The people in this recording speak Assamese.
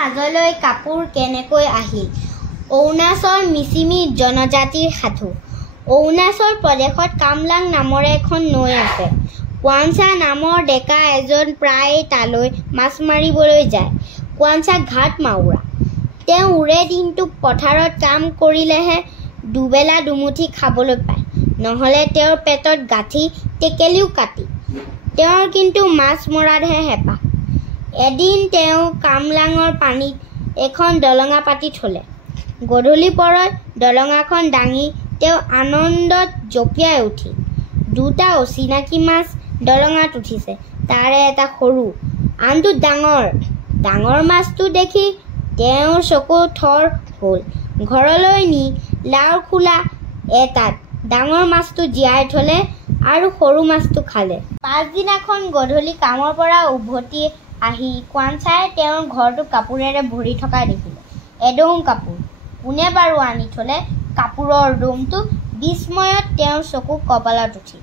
মাজলৈ কাপোৰ কেনেকৈ আহিল? অৰুণাচল মিচিমি জনজাতিৰ সাধু। অৰুণাচল প্ৰদেশত কামলাং নামৰ এখন নৈ আছে। কোৱানচা নামৰ ডেকা এজন প্ৰায় তালৈ মাছ মাৰিবলৈ যায়। কোৱানচা ঘাট মাউৰা। তেওঁ উৰে দিনটো পথাৰত কাম কৰিলেহে দুবেলা দুমুঠি খাবলৈ পায়, নহ'লে তেওঁৰ পেটত গাঁঠি টেকেলিও কাটি। তেওঁৰ কিন্তু মাছ মৰাতহে হেঁপাহ। এদিন তেওঁ কামলাঙৰ পানীত এখন দলঙা পাতি থলে। গধূলি পৰত দলঙাখন দাঙি তেওঁ আনন্দত জঁপিয়াই উঠিল। দুটা অচিনাকি মাছ দলঙাত উঠিছে, তাৰে এটা সৰু, আনটো ডাঙৰ। ডাঙৰ মাছটো দেখি তেওঁৰ চকু থৰ হ'ল। ঘৰলৈ নি লাওৰ খোলা এটাত ডাঙৰ মাছটো জীয়াই থলে আৰু সৰু মাছটো খালে। পাছদিনাখন গধূলি কামৰ পৰা উভতি আহি কোৱানচাই তেওঁৰ ঘৰটো কাপোৰেৰে ভৰি থকা দেখিলে। এদম কাপোৰ। কোনে বাৰু আনি থলে কাপোৰৰ দমটো? বিস্ময়ত তেওঁৰ চকু কপালত উঠিল।